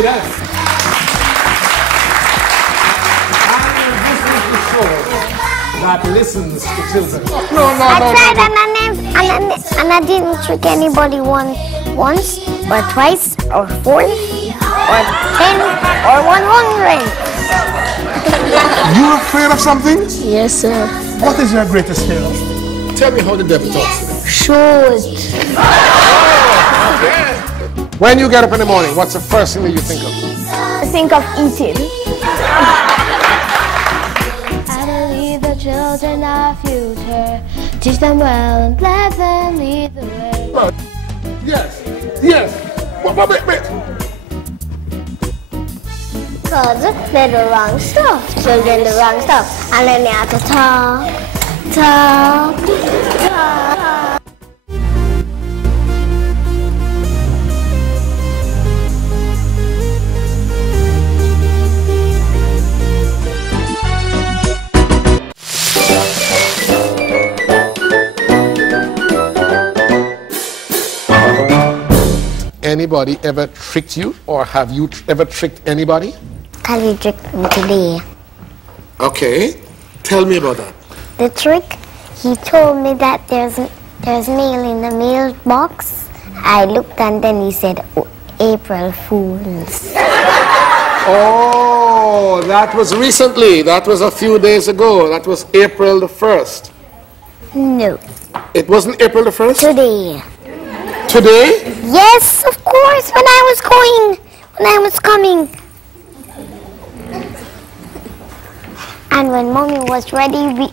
with us. And this is the show that listens to children. I tried and I didn't trick anybody once, or twice, or 4, or 10, or 100. You're afraid of something? Yes, sir. What is your greatest fear? Tell me how the devil talks to you. Shoot. When you get up in the morning, what's the first thing that you think of? I think of eating. I believe the children are future. Teach them well and let them lead the way. Yes. Wait. Because they're the wrong stuff. Children the wrong stuff. And then they have to talk. Anybody ever tricked you, or have you ever tricked anybody? Kali tricked me today. Okay, tell me about that. The trick, he told me that there's mail in the mailbox. I looked and then he said, oh, April Fools. Oh, that was recently. That was a few days ago. That was April the 1st. No. It wasn't April the 1st? Today. Today? Yes, of course, when I was coming. And when Mommy was ready, we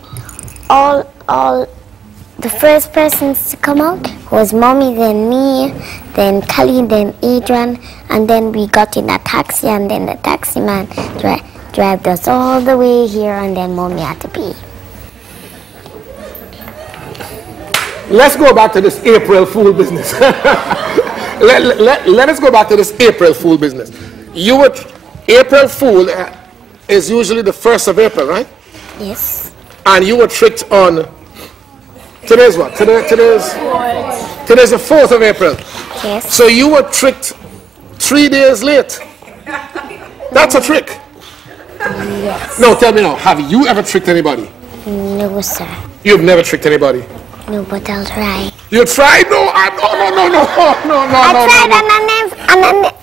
all the first persons to come out was Mommy, then me, then Kali, then Adrian, and then we got in a taxi, and then the taxi man drive us all the way here, and then Mommy had to pay. Let's go back to this April Fool business. let us go back to this April Fool business. April Fool is usually the 1st of April, right? Yes. And you were tricked on, today's what? Today's the 4th of April. Yes. So you were tricked 3 days late. That's a trick. Yes. No, tell me now, have you ever tricked anybody? No, sir. You've never tricked anybody? No, but I'll try. You tried? No. I tried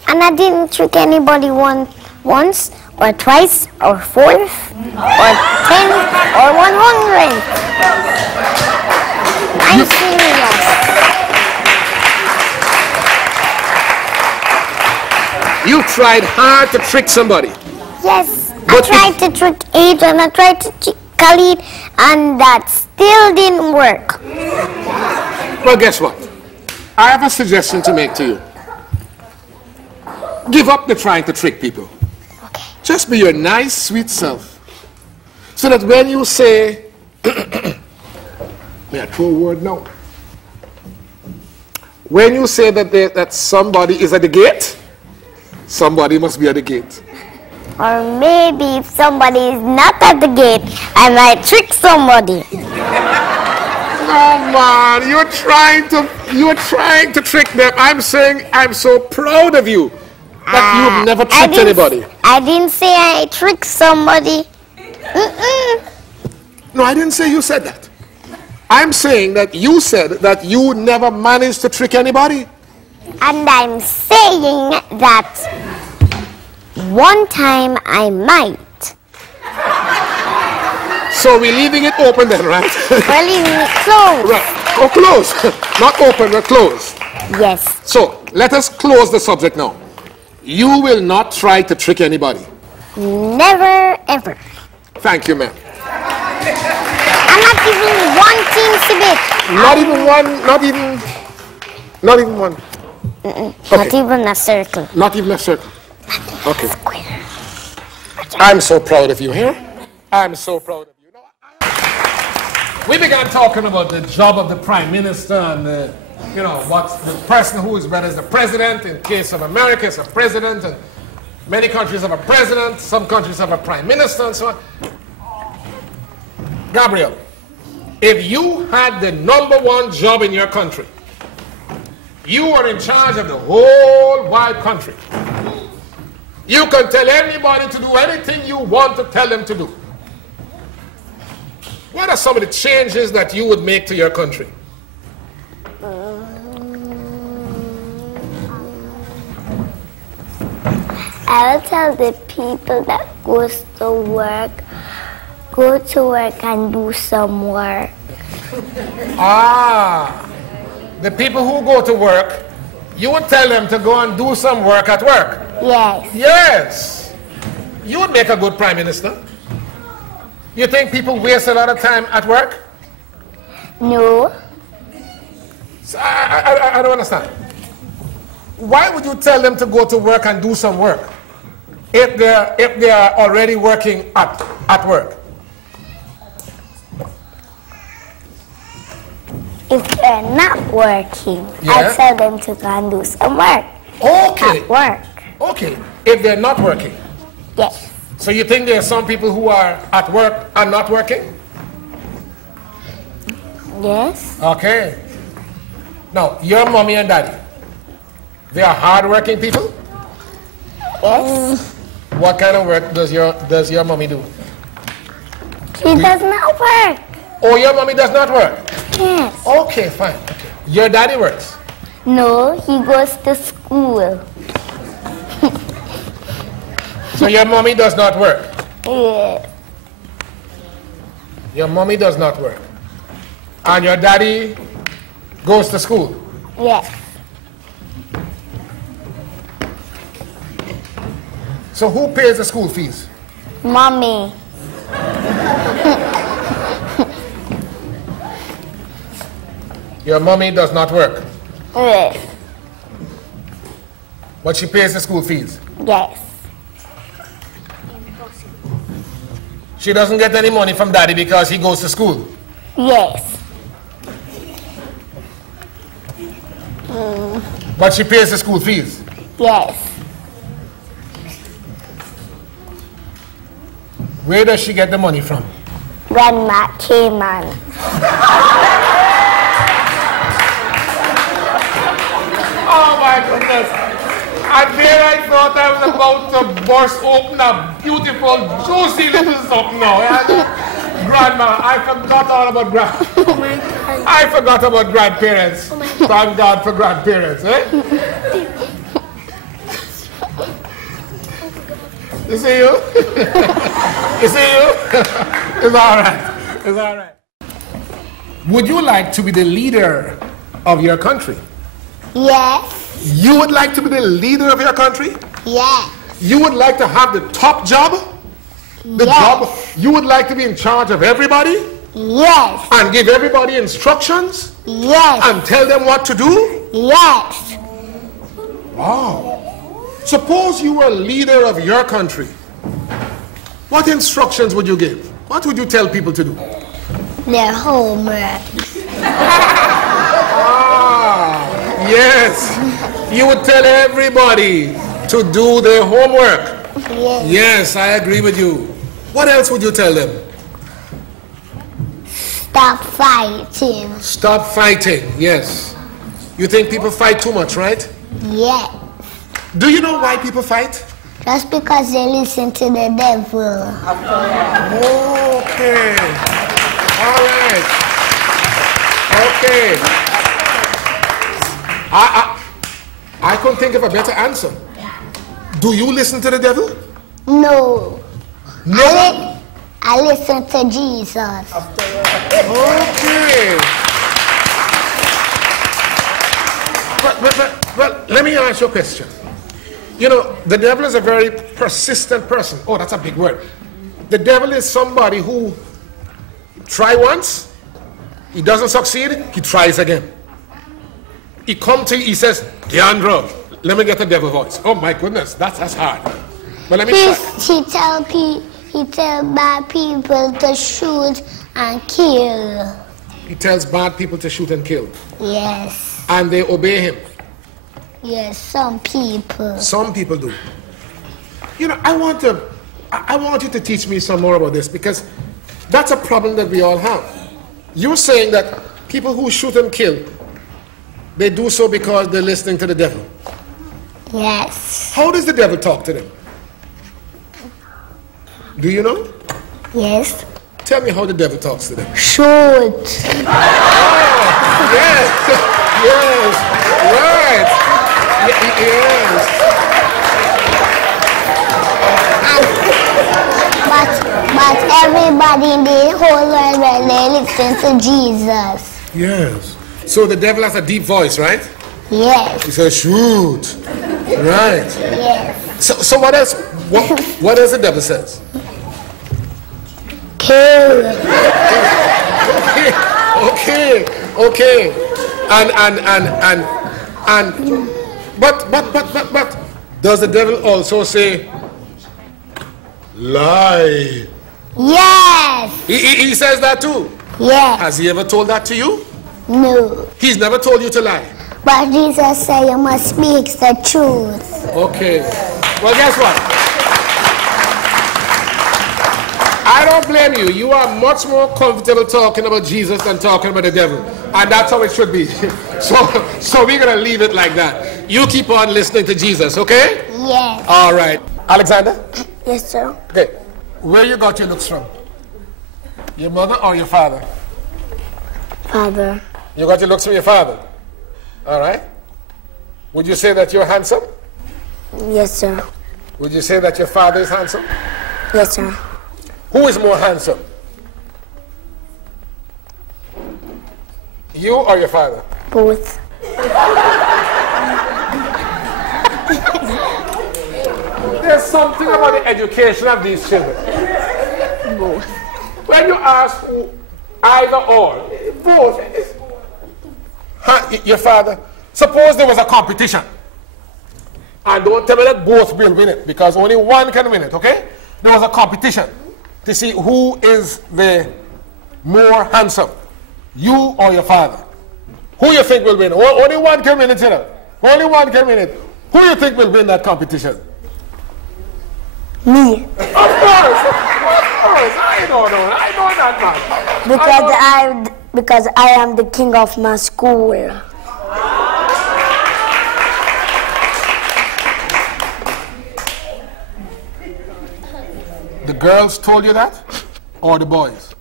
and I didn't trick anybody once, or twice, or 4, or 10, or 100. I'm serious. You tried hard to trick somebody. Yes, But I tried to trick Adrian, I tried to trick Khalid, and that still didn't work. Well, guess what? I have a suggestion to make to you. Give up the trying to trick people. Okay. Just be your nice, sweet self. So that when you say, may I throw a word now? When you say that somebody is at the gate, somebody must be at the gate. Or maybe if somebody is not at the gate, I might trick somebody. Oh man, you're trying to trick them. I'm saying I'm so proud of you that you've never tricked anybody. I didn't say I tricked somebody. No, I didn't say you said that. I'm saying that you said that you never managed to trick anybody. And I'm saying that one time I might. So we're leaving it open then, right? We're leaving it closed. Right. Oh, closed. Not open, but closed. Yes. So let us close the subject now. You will not try to trick anybody. Never, ever. Thank you, ma'am. I'm not giving one teensy bit. Not even one, not even one. Okay. Okay. Not even a circle. Not even a circle. Okay. Square. I'm so proud of you here. I'm so proud of you. We began talking about the job of the Prime Minister and what's the person who is better as the president. In case of America, it's a president, and many countries have a president, some countries have a Prime Minister, and so on. Gabriel, if you had the #1 job in your country, you were in charge of the whole wide country, You can tell anybody to do anything you want to tell them to do. What are some of the changes that you would make to your country? I will tell the people that go to work and do some work. Ah, the people who go to work, you would tell them to go and do some work at work. Yes. Yes. You would make a good prime minister. You think people waste a lot of time at work? No. So I don't understand. Why would you tell them to go to work and do some work if they are already working at work? If they're not working, Yeah. I tell them to go and do some work. Okay. At work. Okay. If they're not working. Yes. So you think there are some people who are at work and not working? Yes. Okay. Now, your mommy and daddy, they are hard-working people? Yes. What kind of work does your mommy do? She does not work. Oh, your mommy does not work? Yes. Okay, fine. Okay. Your daddy works? No, he goes to school. So your mommy does not work? Yes. Your mommy does not work. And your daddy goes to school? Yes. So who pays the school fees? Mommy. Your mommy does not work, Yes. but she pays the school fees. Yes. She doesn't get any money from daddy because he goes to school. Yes. But she pays the school fees. Yes. Where does she get the money from? Grandma came on. Oh my goodness. And there I thought I was about to burst open a beautiful, juicy little something now. Grandma, I forgot all about I forgot about grandparents. Thank God for grandparents, eh? You see you? You see you? It's all right. It's all right. Would you like to be the leader of your country? Yes. You would like to be the leader of your country? Yes. You would like to have the top job? The Yes. job? You would like to be in charge of everybody? Yes. And give everybody instructions? Yes. And tell them what to do? Yes. Wow. Suppose you were a leader of your country. What instructions would you give? What would you tell people to do? Their homework. Ah, yes. You would tell everybody to do their homework. Yes. Yes, I agree with you. What else would you tell them? Stop fighting. Stop fighting, yes. You think people fight too much, right? Yes. Do you know why people fight? Just because they listen to the devil. Okay. All right. Okay. I couldn't think of a better answer. Do you listen to the devil? No. No? I listen to Jesus. Okay. But let me ask you a question. You know, the devil is a very persistent person. Oh, that's a big word. The devil is somebody who try once, he doesn't succeed, he tries again. He comes to you, he says, Deandra, let me get the devil voice. Oh my goodness, that's hard. But let me try. He tell bad people to shoot and kill. He tells bad people to shoot and kill. Yes. And they obey him. Yes, some people. Some people do. You know, I want you to teach me some more about this, because that's a problem that we all have. You're saying that people who shoot and kill, they do so because they're listening to the devil. Yes. How does the devil talk to them? Do you know? Yes. Tell me how the devil talks to them. Shoot. Yes, yes, right. Yes. But everybody in the whole world, they listen to Jesus. Yes. So the devil has a deep voice, right? Yes. He says, shoot. Right. Yes. So what else? What else the devil says? Kill. Okay. But does the devil also say lie? Yes. He says that too. Yes. Has he ever told that to you? No. He's never told you to lie. But Jesus said you must speak the truth. Okay. Well, guess what? I don't blame you. You are much more comfortable talking about Jesus than talking about the devil. And that's how it should be. So we're going to leave it like that. You keep on listening to Jesus, okay? Yes. All right. Alexander? Yes, sir. Okay. Where you got your looks from? Your mother or your father? Father. You got your looks from your father? All right. Would you say that you're handsome? Yes, sir. Would you say that your father is handsome? Yes, sir. Who is more handsome? You or your father? Both. There's something about the education of these children. Both. When you ask either or, both. Your father, suppose there was a competition. And don't tell me that both will win it, because only one can win it, okay? There was a competition to see who is the more handsome, you or your father. Who you think will win? Only one can win it, you know. Only one can win it. Who you think will win that competition? Me. Of course. I know that man. Because I am the king of my school. The girls told you that? Or the boys?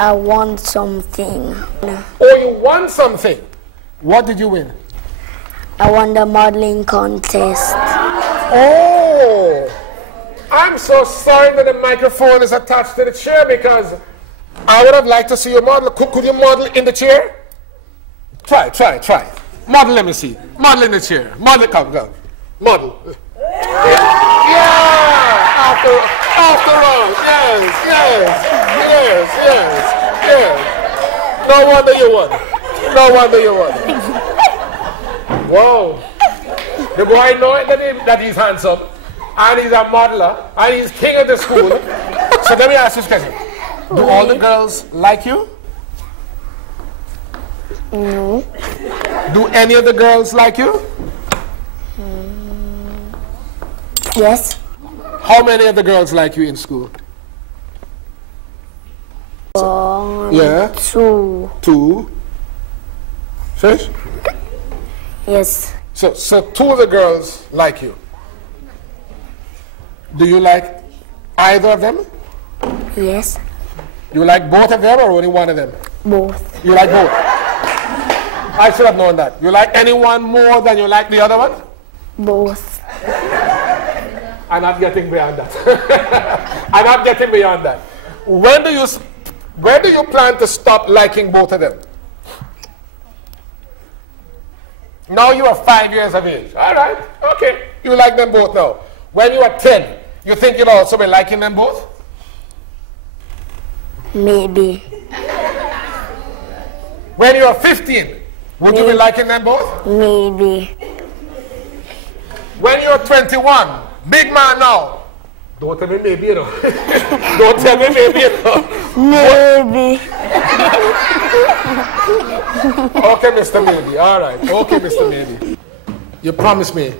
I want something. Oh, you won something. What did you win? I won the modeling contest. Oh, I'm so sorry that the microphone is attached to the chair, because I would have liked to see you model. Could you model in the chair? Try. Model, let me see. Model in the chair. Model, come. Model. Yeah! After all. Yes. No wonder you won. Wow. The boy knows that he's handsome, and he's a modeler, and he's king of the school. So let me ask you this question. Do all the girls like you? No. Do any of the girls like you? Yes. How many of the girls like you in school? Yeah. Two. Fish? Yes. So two of the girls like you. Do you like either of them? Yes. You like both of them or only one of them? Both. You like both? I should have known that. You like anyone more than you like the other one? Both. I'm not getting beyond that. When do you plan to stop liking both of them? Now you are 5 years of age. All right, okay. You like them both now. When you are 10, you think you'll also be liking them both? Maybe. When you are 15, would you be liking them both? Maybe. When you are 21, big man now. Don't tell me maybe, you know. Don't tell me maybe, you know. Maybe. Okay, Mr. Maybe. All right. Okay, Mr. Maybe. You promise me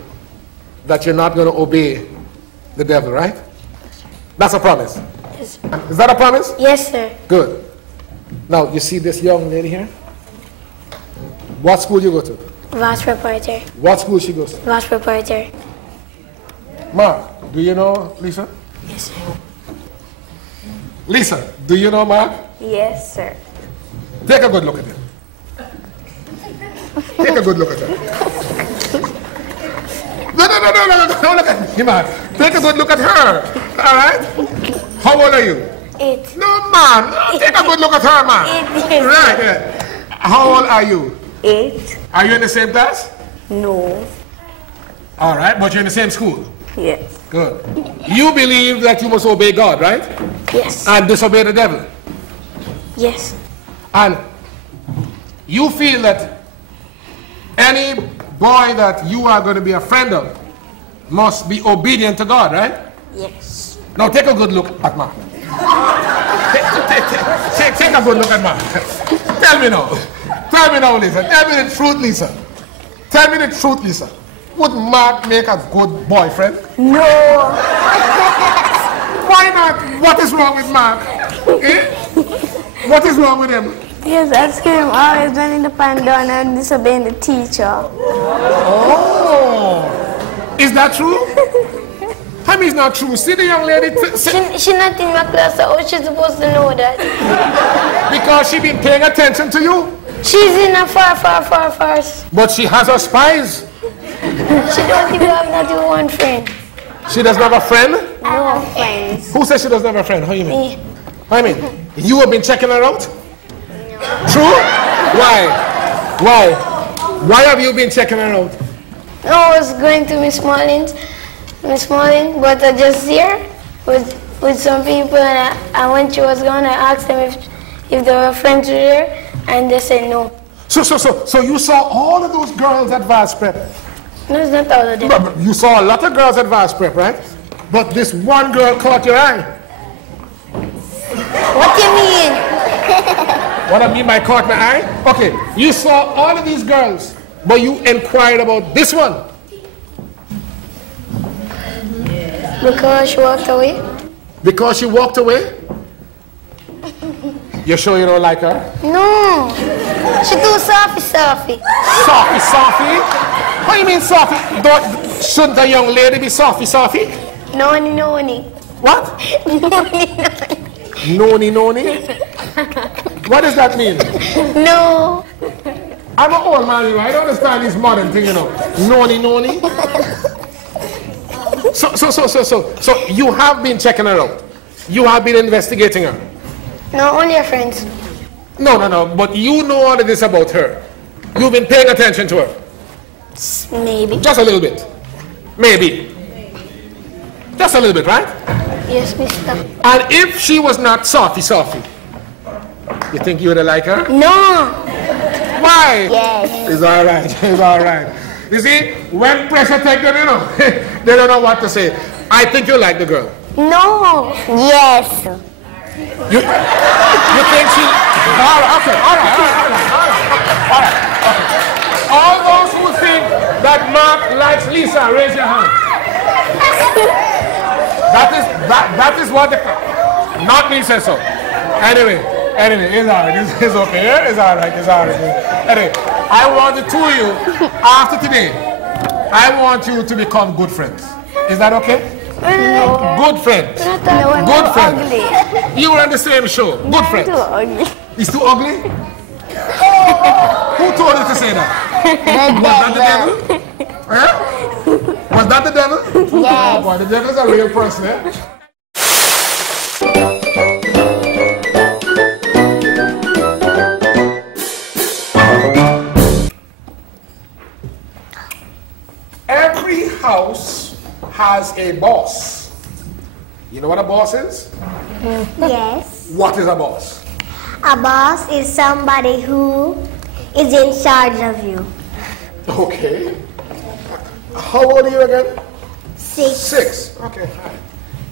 that you're not going to obey the devil, right? That's a promise. Yes. Is that a promise? Yes, sir. Good. Now, you see this young lady here? What school you go to? Vice proprietor. What school she goes to? Vice proprietor. Mark, do you know Lisa? Yes, sir. Lisa, do you know Mark? Yes, sir. Take a good look at him. Take a good look at him. No, don't look at me, Mark. Take a good look at her. All right? How old are you? 8. No, man. Take a good look at her, man. 8. Right. Yeah. How old are you? 8. Are you in the same class? No. All right, but you're in the same school. Yes. Good. You believe that you must obey God, right? Yes. And disobey the devil. Yes. And you feel that any boy that you are going to be a friend of must be obedient to God, right? Yes. Now take a good look at Mark. Take a good look at Mark. Tell me now. Tell me now, Lisa. Tell me the truth, Lisa. Tell me the truth, Lisa. Would Mark make a good boyfriend? No. Why not? What is wrong with Mark? Eh? What is wrong with him? Yes, ask him always running the pan down and disobeying the teacher. Oh. Is that true? I mean, it's not true. See the young lady. She not in my class, so how she's supposed to know that? Because she been paying attention to you. She's in a far. But she has her spies. She don't even have not even one friend. She doesn't have a friend? No friends. Who says she doesn't have a friend? How you mean? Me. I mean, you have been checking her out? True? Why? Why have you been checking her out? No, I was going to Miss Marlin, but I just here with some people, and when she was gone, I asked them if they were friends with her, and they said no. So you saw all of those girls at Vast Prep? No, it's not all of them. But you saw a lot of girls at Vast Prep, right? But this one girl caught your eye. What do you mean? What I mean by caught my eye? Okay, you saw all of these girls, but you inquired about this one. Because she walked away. Because she walked away? You sure you don't like her? No, she too softy. Softy? What do you mean softy? Shouldn't a young lady be softy? Noni. What? Noni. Noni? What does that mean? No. I'm an old man, you know. I don't understand this modern thing, you know. Noni. So you have been checking her out. You have been investigating her. No, only her friends. No, but you know all of this about her. You've been paying attention to her. Maybe. Just a little bit. Maybe. Just a little bit, right? Yes, mister. And if she was not softy, you think you would have liked her? No. Why? Yes. It's all right. You see, when pressure takes them, you know, they don't know what to say. I think you like the girl. No. Yes. You think she... All right. All those who think that Mark likes Lisa, raise your hand. That is what the... Not me says so. Anyway, it's all right. It's okay. It's all right. Anyway, I want the two of you, after today, I want you to become good friends. Is that okay? No. Good friends. No, Good friends. ugly. You were on the same show. Good friends. Too ugly. He's too ugly? Who told you to say that? Was that the devil? Huh? Was that the devil? Yes. Oh boy, the devil's a real person, eh? Every house has a boss. You know what a boss is? Yes. What is a boss? A boss is somebody who is in charge of you. Okay. How old are you again? 6. 6. Okay, fine.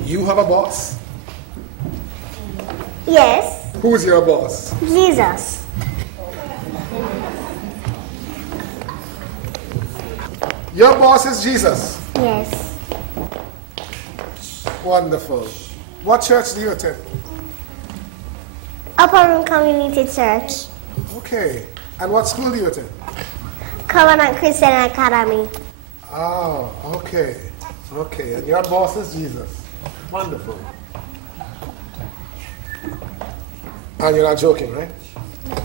You have a boss? Yes. Who's your boss? Jesus. Your boss is Jesus. Yes. Wonderful. What church do you attend? Upper Room Community Church. Okay. And what school do you attend? Covenant Christian Academy. Oh, okay. Okay, and your boss is Jesus. Wonderful. And you're not joking, right?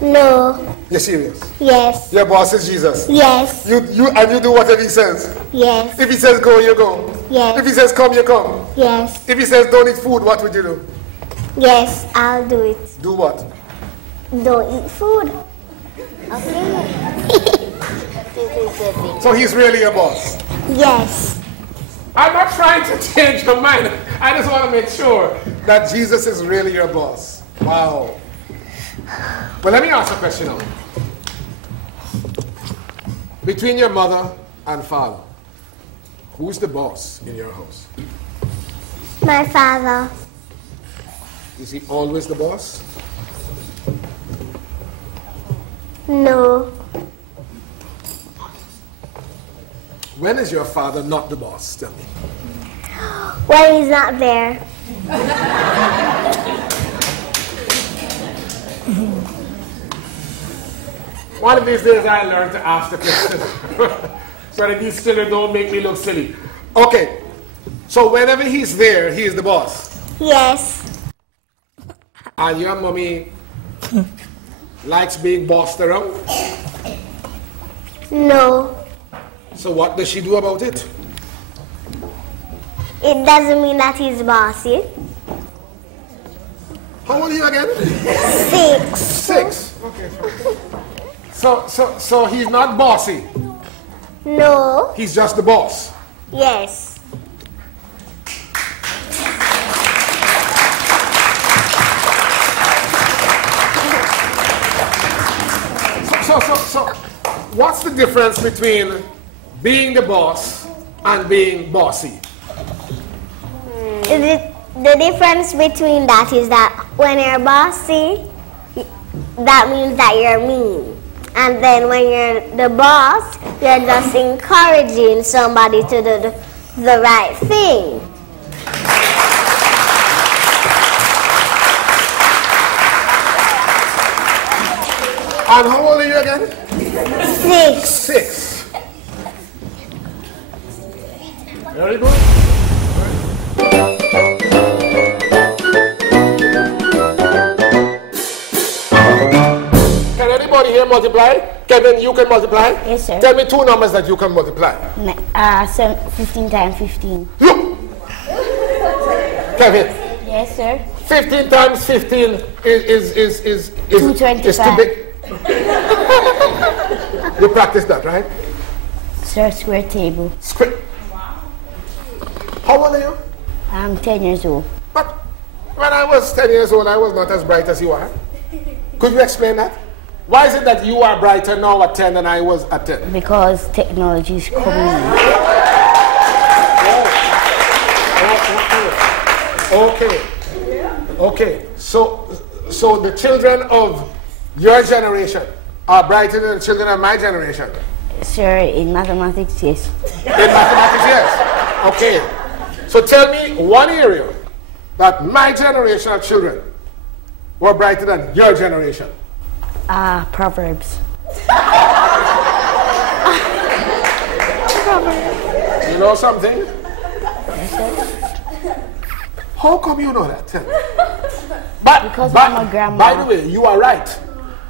No. You're serious? Yes. Your boss is Jesus? Yes. You do whatever he says? Yes. If he says go, you go? Yes. If he says come, you come? Yes. If he says don't eat food, what would you do? Yes, I'll do it. Do what? Don't eat food. Okay. So he's really your boss? Yes. I'm not trying to change your mind. I just want to make sure that Jesus is really your boss. Wow. Well, let me ask a question now. Between your mother and father, who's the boss in your house? My father. Is he always the boss? No. When is your father not the boss? Tell me. When he's not there. One of these days I learn to ask the question so that these children don't make me look silly. Okay, so whenever he's there, he is the boss. Yes. And your mommy likes being bossed around? No. So what does she do about it? It doesn't mean that he's bossy. How old are you again? 6. 6. Okay. So he's not bossy. No. He's just the boss. Yes. So what's the difference between being the boss and being bossy? The difference between that is that when you're bossy, that means that you're mean. And then when you're the boss, you're just encouraging somebody to do the right thing. And how old are you again? 6. 6. Very good. Can anybody here multiply? Kevin, you can multiply? Yes, sir. Tell me 2 numbers that you can multiply. 15 times 15. Look! Kevin, Yes, sir. 15 times 15 is 225. is too big. You practice that, right? Sir, square table. How old are you? I'm 10 years old. But when I was 10 years old, I was not as bright as you are. Could you explain that? Why is it that you are brighter now at 10 than I was at 10? Because technology is coming. Okay. So the children of your generation are brighter than the children of my generation. Sir, in mathematics, yes. In mathematics, yes. Okay. So tell me one area that my generation of children were brighter than your generation. Proverbs. You know something? Yes, sir. How come you know that? Tell me. Because I'm a grandma. By the way, you are right.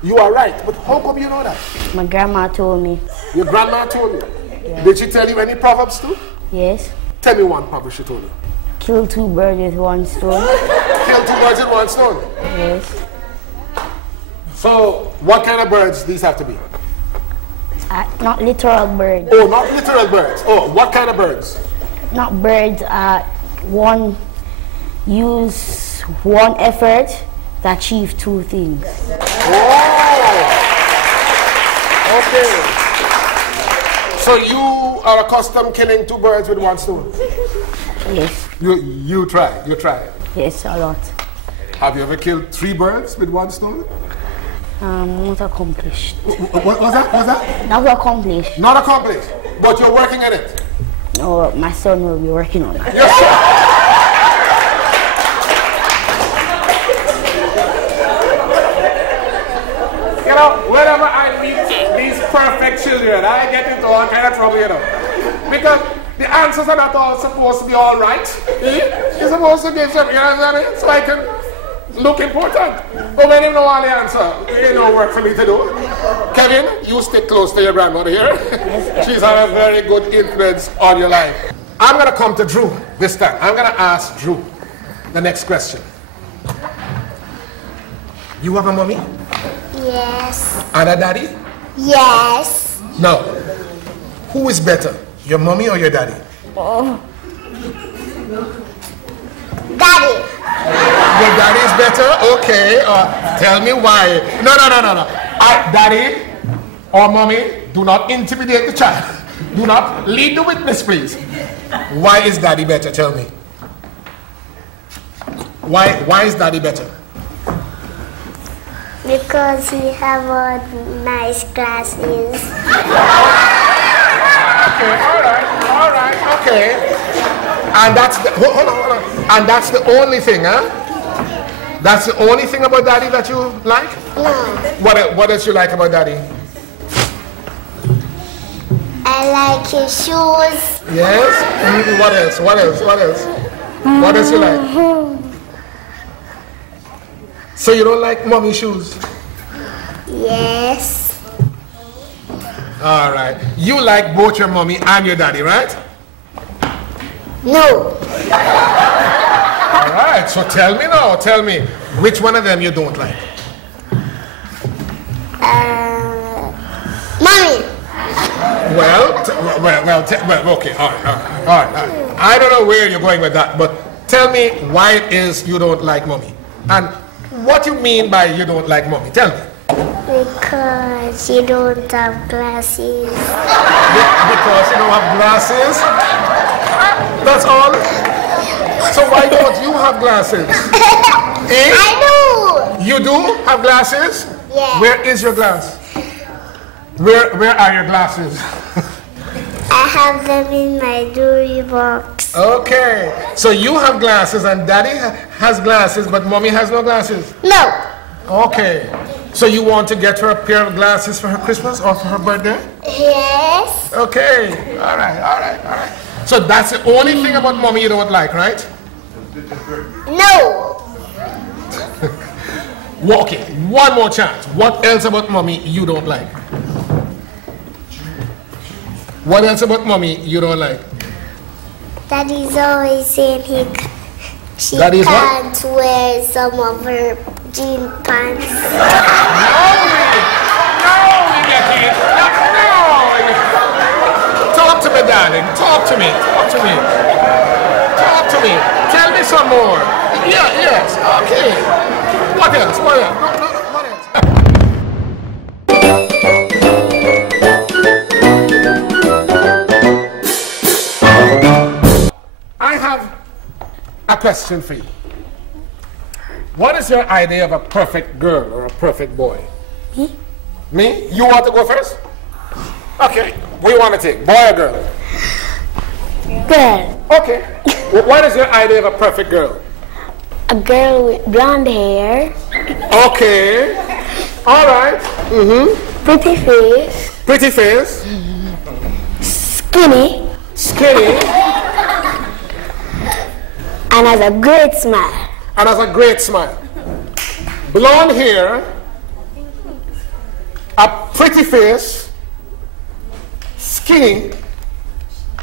You are right. But how come you know that? My grandma told me. Your grandma told you. Yeah. Did she tell you any proverbs too? Yes. Tell me one proverb she told you. Kill 2 birds with 1 stone. Kill 2 birds with 1 stone. Yes. So, what kind of birds these have to be? Not literal birds. Oh, not literal birds. Oh, what kind of birds? Not birds. Use 1 effort to achieve 2 things. Oh. Okay. So you are accustomed killing 2 birds with 1 stone? Yes. You try. You try. Yes, a lot. Have you ever killed 3 birds with 1 stone? Not accomplished. What was that? Was that? Not accomplished. Not accomplished. But you're working at it. No, my son will be working on that. Yes, sir. You know, whenever I meet these perfect children, I get into all kind of trouble, you know. Because The answers are not all supposed to be all right. You're supposed to give them, you know what I mean? So I can look important. But when you know all the answer, you know work for me to do. Kevin, you stick close to your grandmother here. She's had a very good influence on your life. I'm going to come to Drew this time. I'm going to ask Drew the next question. You have a mommy? Yes. And a daddy? Yes. Now, who is better, your mommy or your daddy? Oh. Daddy. Your daddy is better? Okay. Tell me why. No. Daddy or mommy, do not intimidate the child. Do not lead the witness, please. Why is daddy better? Tell me. Why is daddy better? Because he have nice glasses. Okay, all right, okay. And that's the, hold on. And that's the only thing, huh? That's the only thing about daddy that you like? No. What else you like about daddy? I like his shoes. Yes? What else? What else you like? So you don't like mommy shoes? Yes. All right. You like both your mommy and your daddy, right? No. All right. So tell me now. Tell me which one of them you don't like. Mommy. Well, okay. All right. I don't know where you're going with that, but tell me why it is you don't like mommy. And what you mean by you don't like mommy? Tell me. Because you don't have glasses. Because you don't have glasses? That's all? So why don't you have glasses? Eh? I do. You do have glasses? Yeah. Where is your glass? Where are your glasses? I have them in my jewelry box. Okay. So you have glasses and daddy has glasses, but mommy has no glasses? No. Okay. So you want to get her a pair of glasses for her Christmas or for her birthday? Yes. Okay. All right. So that's the only thing about mommy you don't like, right? No. Well, okay, one more chance. What else about mommy you don't like? What else about mommy you don't like? Daddy's always saying she Daddy's can't wear some of her jean pants. No. Talk to me, darling. Talk to me. Tell me some more. Yes. Okay. What else? What else? I have a question for you. What is your idea of a perfect girl or a perfect boy? Me? You want to go first? Okay. What do you want to take? Boy or girl? Girl. Okay. What is your idea of a perfect girl? A girl with blonde hair. Okay. All right. Pretty face. Pretty face. Skinny. And has a great smile. And has a great smile. Blonde hair. A pretty face. Skinny.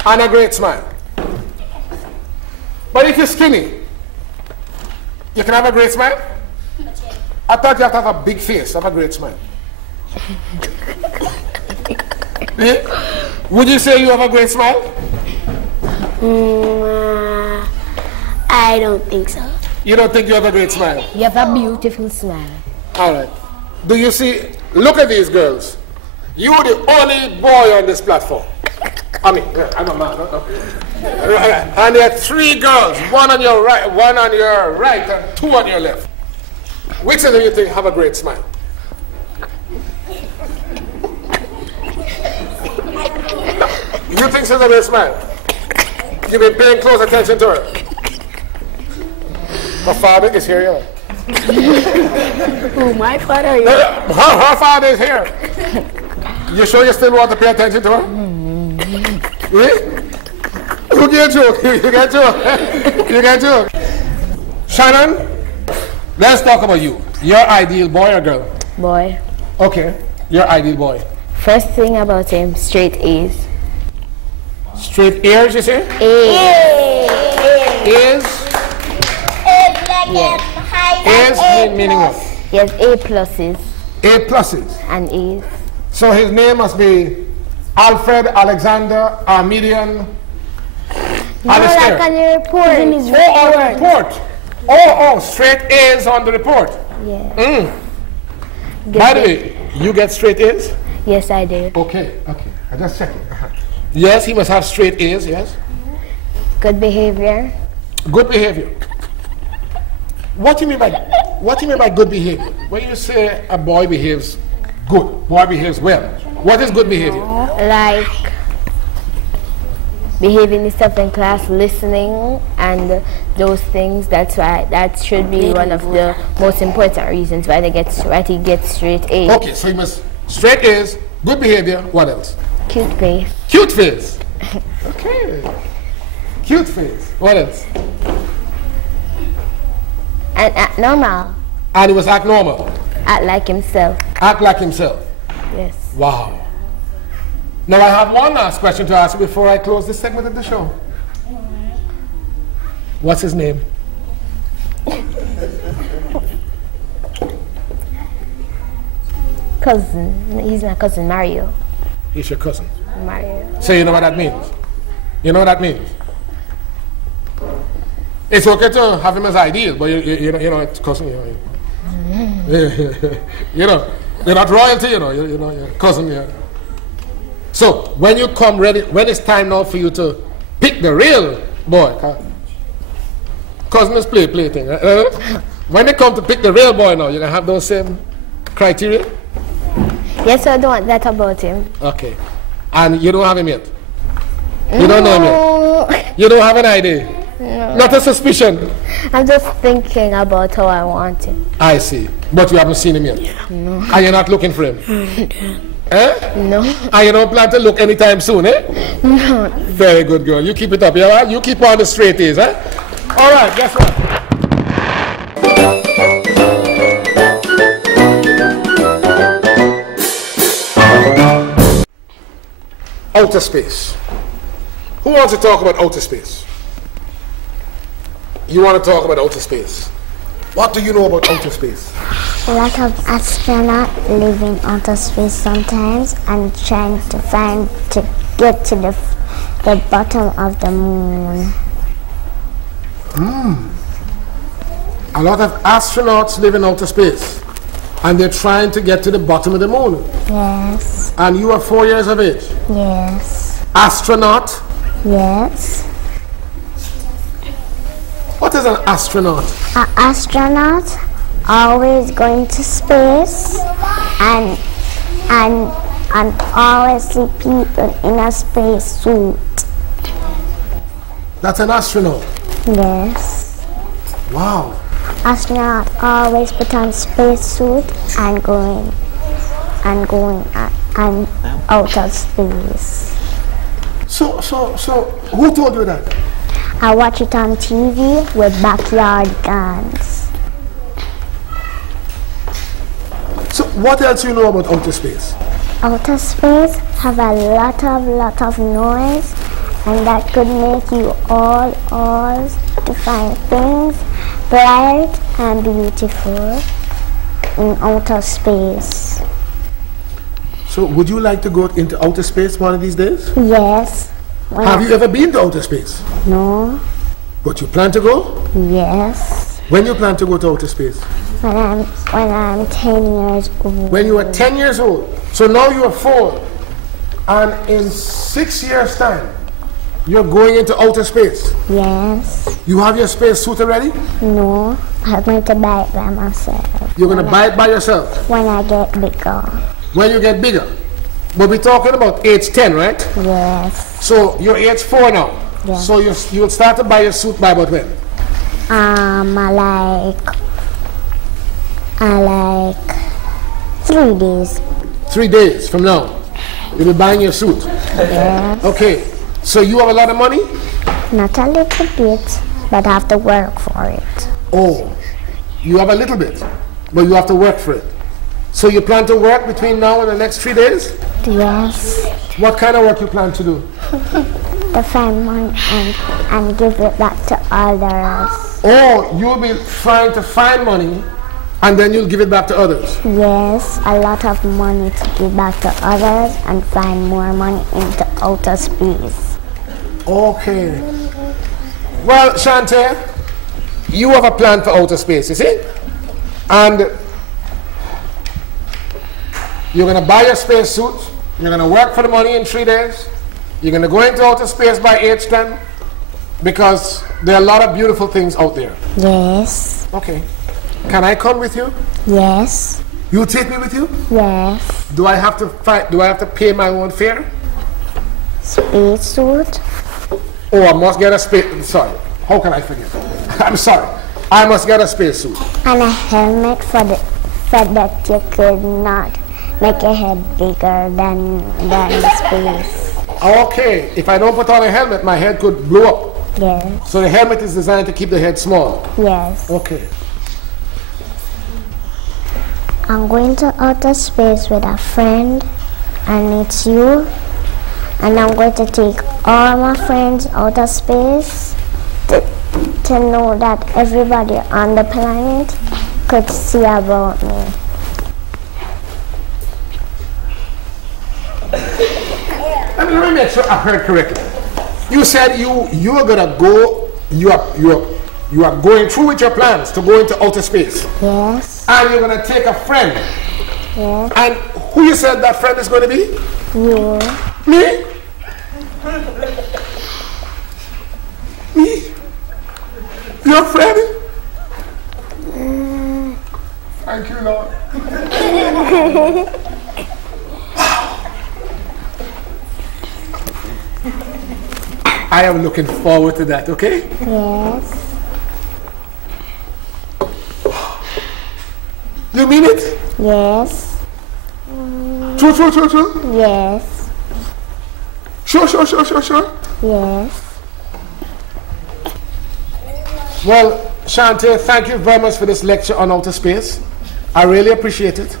And a great smile. But if you're skinny, you can have a great smile? I thought you have to have a big face to have a great smile. Would you say you have a great smile? I don't think so. You don't think you have a great smile? You have a beautiful smile. All right. Do you see? Look at these girls. You're the only boy on this platform. I mean, I'm a man. And there are three girls, one on your right, and two on your left. Which of them you think have a great smile? You think she's a great smile? You've been paying close attention to her. Her father is here, Who, my father? Her father is here. You sure you still want to pay attention to her? Really? You get joke. You get joke. You get joke. Shannon, let's talk about you. Your ideal boy or girl? Boy. Okay. Your ideal boy. First thing about him, straight A's. Straight A's, you say? A's? A's meaning what? Yes, A pluses. A pluses. And A's. So his name must be Alfred Alexander Armedian Alistair. Like on the report. On the report. Oh, straight A's on the report. Yeah. By the way, you get straight A's? Yes, I do. Okay. I just checking. Yes, he must have straight A's, yes. Good behavior. Good behavior. What do you mean by good behavior? When you say a boy behaves good, boy behaves well, what is good behavior? Like behaving himself in class, listening, and those things. That's why that should be one of the most important reasons why he gets straight A's. Okay, so he must straight A's, good behavior. What else? Cute face. Cute face. Okay. Cute face. What else? And act normal. And he must act normal. Act like himself. Act like himself. Yes. Wow. Now I have one last question to ask you before I close this segment of the show. What's his name? Cousin. He's my cousin, Mario. He's your cousin. Mario. So you know what that means? You know what that means? It's okay to have him as ideal, but you know it's cousin. You know, they're not royalty. You know, your cousin. Yeah. So when you come ready, when it's time now for you to pick the real boy, cousin is play thing. Right? When they come to pick the real boy now, you're gonna have those same criteria. Yes, I don't want that about him. Okay, and you don't have him yet. You don't know him yet. You don't have an idea. No. Not a suspicion. I'm just thinking about how I want him. I see. But you haven't seen him yet? No. And you're not looking for him? Eh? No. And you don't plan to look anytime soon, eh? No. Very good, girl. You keep it up, yeah? You keep on the straight A's, eh? All right, guess what? Outer space. Who wants to talk about outer space? You want to talk about outer space. What do you know about outer space? A lot of astronauts live in outer space sometimes and trying to get to the bottom of the moon. A lot of astronauts live in outer space and they're trying to get to the bottom of the moon. Yes. And you are 4 years of age? Yes. Astronaut? Yes. What is an astronaut? An astronaut always going to space and always see people in a space suit. That's an astronaut? Yes. Wow. Astronaut always put on space suit and going out of space. So who told you that? I watch it on TV with backyard guns. So what else you know about outer space? Outer space have a lot of noise, and that could make you all to find things bright and beautiful in outer space. So would you like to go into outer space one of these days? Yes. Have you ever been to outer space? No. But you plan to go? Yes. When you plan to go to outer space? When I'm 10 years old. When you are 10 years old. So now you are 4. And in 6 years' time, you're going into outer space? Yes. You have your space suit already? No. I'm going to buy it by myself. You're going to buy it by yourself? When I get bigger. When you get bigger? But we're talking about age 10, right? Yes. So you're age 4 now? Yes. So you'll start to buy your suit by about when? I like 3 days. 3 days from now, you'll be buying your suit. Yes. Okay, so you have a lot of money? Not a little bit, but I have to work for it. Oh, you have a little bit, but you have to work for it. So you plan to work between now and the next 3 days? Yes. What kind of work you plan to do? To find money and give it back to others. Oh, you'll be trying to find money and then you'll give it back to others? Yes, a lot of money to give back to others and find more money into outer space. Okay. Well, Shante, you have a plan for outer space, you see? And you're going to buy your space suit. You're going to work for the money in 3 days. You're going to go into outer space by age 10 because there are a lot of beautiful things out there. Yes. Okay. Can I come with you? Yes. You take me with you? Yes. Do I have to pay my own fare? Space suit. Oh, I must get a space. Sorry. How can I forget? I'm sorry. I must get a space suit. And a helmet for that you could not make your head bigger than space. Okay. If I don't put on a helmet, my head could blow up. Yes. So the helmet is designed to keep the head small. Yes. Okay. I'm going to outer space with a friend, and it's you. And I'm going to take all my friends outer space to know that everybody on the planet could see about me. Let me make sure I heard correctly. You said you are gonna go. You are going through with your plans to go into outer space. Yes. And you're gonna take a friend. Yes. And who you said that friend is going to be? You. Me? Me? Your friend? Thank you, Lord. I am looking forward to that, okay? Yes. You mean it? Yes. True? Yes. Sure. Yes. Well, Shante, thank you very much for this lecture on outer space. I really appreciate it.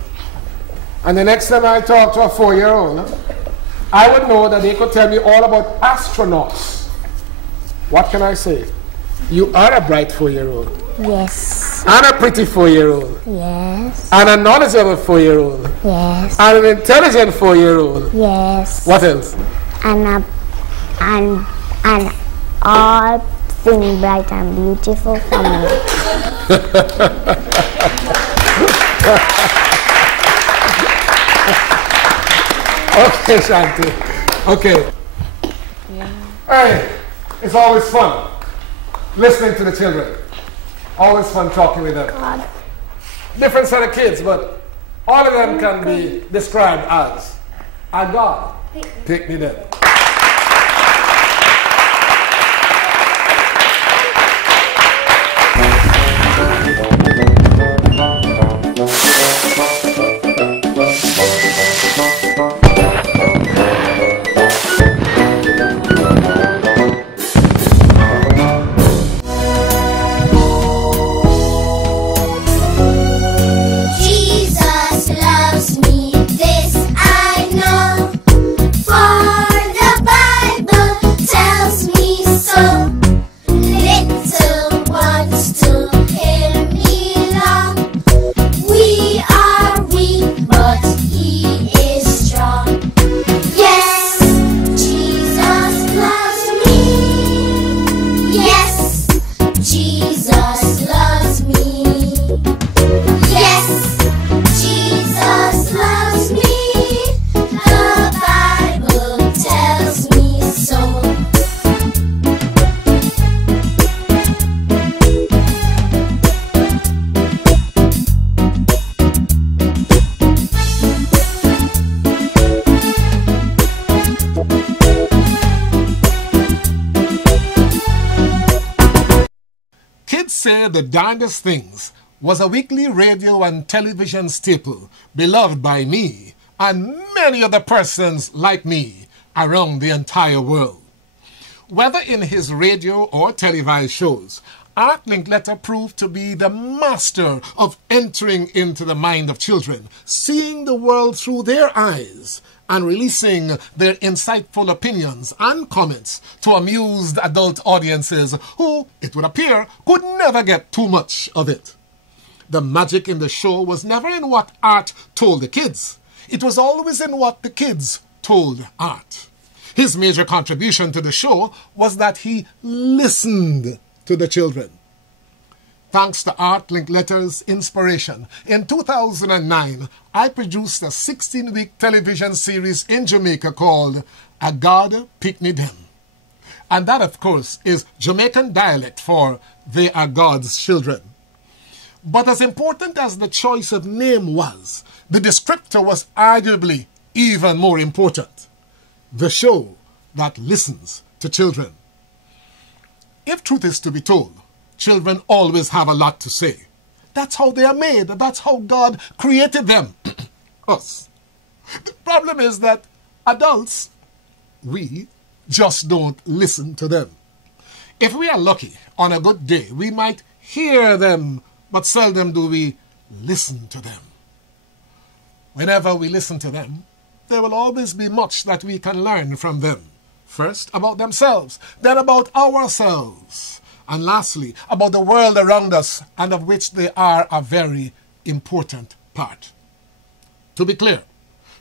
And the next time I talk to a 4-year-old, I would know that they could tell me all about astronauts. What can I say? You are a bright 4-year-old. Yes. And a pretty 4-year-old. Yes. And a knowledgeable 4-year-old. Yes. And an intelligent 4-year-old. Yes. What else? And all things bright and beautiful for me. Okay, Shanti. Okay. Yeah. Hey, it's always fun listening to the children. Always fun talking with them. God. Different set of kids, but all of them can be described as a God. Pickney them. Say the Darndest Things was a weekly radio and television staple beloved by me and many other persons like me around the entire world. Whether in his radio or televised shows, Art Linkletter proved to be the master of entering into the mind of children, seeing the world through their eyes, and releasing their insightful opinions and comments to amused adult audiences who, it would appear, could never get too much of it. The magic in the show was never in what Art told the kids. It was always in what the kids told Art. His major contribution to the show was that he listened to the children. Thanks to Art Linkletter's inspiration, in 2009, I produced a 16-week television series in Jamaica called A God Pickney Them. And that, of course, is Jamaican dialect for They Are God's Children. But as important as the choice of name was, the descriptor was arguably even more important. The show that listens to children. If truth is to be told, children always have a lot to say. That's how they are made. That's how God created them. Us. The problem is that adults, we just don't listen to them. If we are lucky, on a good day, we might hear them, but seldom do we listen to them. Whenever we listen to them, there will always be much that we can learn from them. First, about themselves, then about ourselves, and lastly, about the world around us, and of which they are a very important part. To be clear,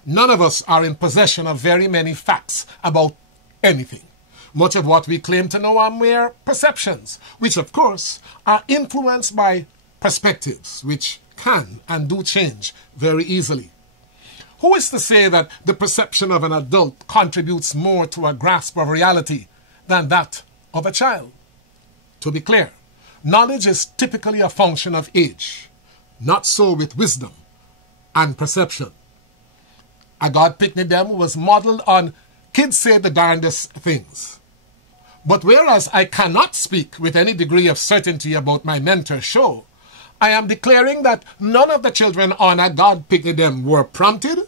none of us are in possession of very many facts about anything. Much of what we claim to know are mere perceptions, which of course are influenced by perspectives, which can and do change very easily. Who is to say that the perception of an adult contributes more to a grasp of reality than that of a child? To be clear, knowledge is typically a function of age. Not so with wisdom and perception. A God Pickney Them was modeled on kids say the darndest things. But whereas I cannot speak with any degree of certainty about my mentor's show, I am declaring that none of the children on A God Pickney Them were prompted,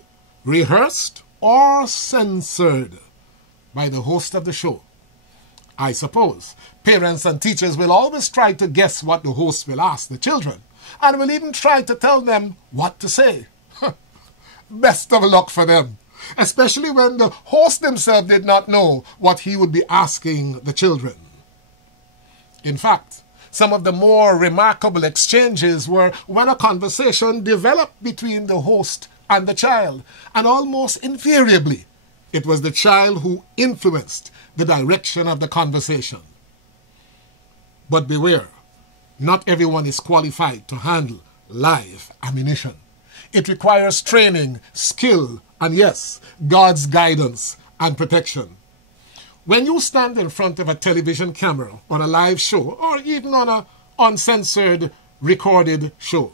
rehearsed, or censored by the host of the show. I suppose parents and teachers will always try to guess what the host will ask the children, and will even try to tell them what to say. Best of luck for them, especially when the host himself did not know what he would be asking the children. In fact, some of the more remarkable exchanges were when a conversation developed between the host and the child, and almost invariably, it was the child who influenced the direction of the conversation. But beware, not everyone is qualified to handle live ammunition. It requires training, skill, and yes, God's guidance and protection. When you stand in front of a television camera on a live show, or even on an uncensored recorded show,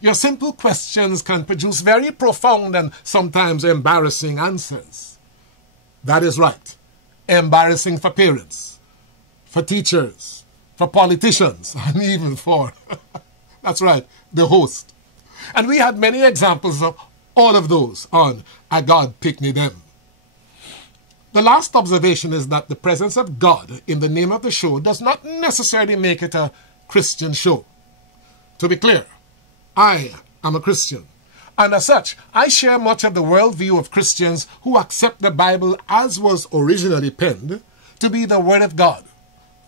your simple questions can produce very profound and sometimes embarrassing answers. That is right. Embarrassing for parents, for teachers, for politicians, and even for, that's right, the host. And we had many examples of all of those on A God Pickney Them. The last observation is that the presence of God in the name of the show does not necessarily make it a Christian show. To be clear, I am a Christian, and as such, I share much of the worldview of Christians who accept the Bible as was originally penned to be the Word of God.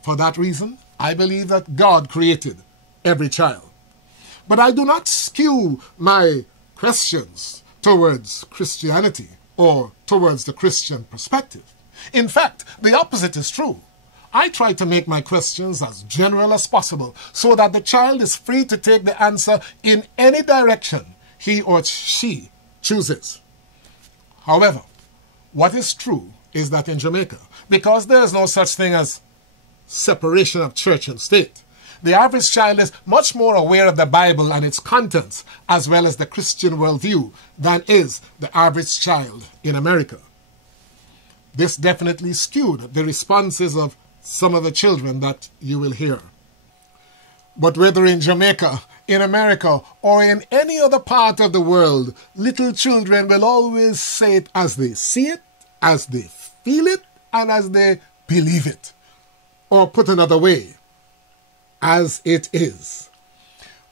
For that reason, I believe that God created every child. But I do not skew my questions towards Christianity or towards the Christian perspective. In fact, the opposite is true. I try to make my questions as general as possible so that the child is free to take the answer in any direction he or she chooses. However, what is true is that in Jamaica, because there is no such thing as separation of church and state, the average child is much more aware of the Bible and its contents, as well as the Christian worldview, than is the average child in America. This definitely skewed the responses of some of the children that you will hear. But whether in Jamaica, in America, or in any other part of the world, little children will always say it as they see it, as they feel it, and as they believe it. Or put another way, as it is.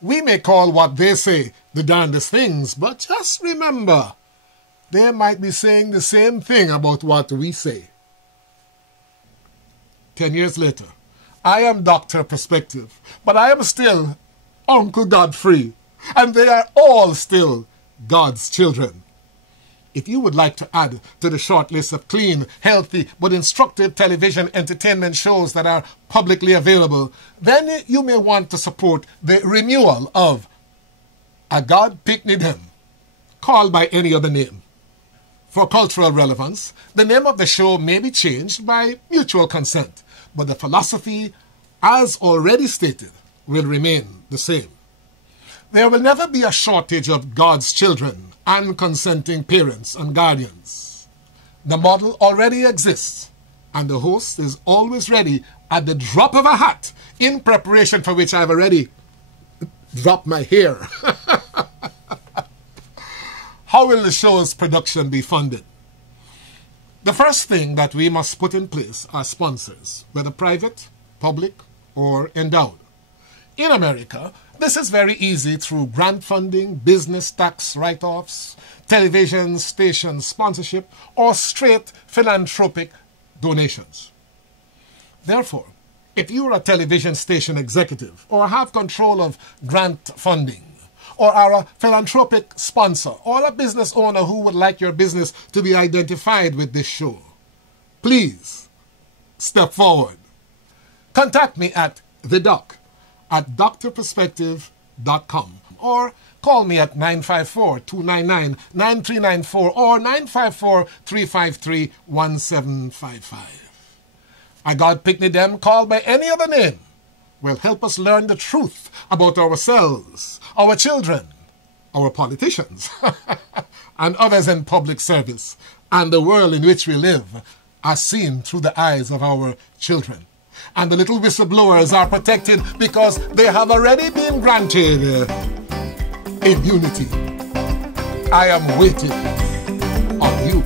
We may call what they say the darndest things, but just remember, they might be saying the same thing about what we say. 10 years later, I am Dr. Perspective, but I am still Uncle Godfrey, and they are all still God's children. If you would like to add to the short list of clean, healthy, but instructive television entertainment shows that are publicly available, then you may want to support the renewal of A God Pickney Them, called by any other name. For cultural relevance, the name of the show may be changed by mutual consent, but the philosophy, as already stated, will remain the same. There will never be a shortage of God's children and consenting parents and guardians. The model already exists, and the host is always ready at the drop of a hat, in preparation for which I've already dropped my hair. How will the show's production be funded? The first thing that we must put in place are sponsors, whether private, public, or endowed. In America, this is very easy through grant funding, business tax write-offs, television station sponsorship, or straight philanthropic donations. Therefore, if you are a television station executive or have control of grant funding, or are a philanthropic sponsor, or a business owner who would like your business to be identified with this show, please step forward. Contact me at thedoc@drperspective.com or call me at 954-299-9394 or 954-353-1755. A God Pickney Them, called by any other name, will help us learn the truth about ourselves, our children, our politicians, and others in public service, and the world in which we live, as seen through the eyes of our children. And the little whistleblowers are protected because they have already been granted immunity. I am waiting on you.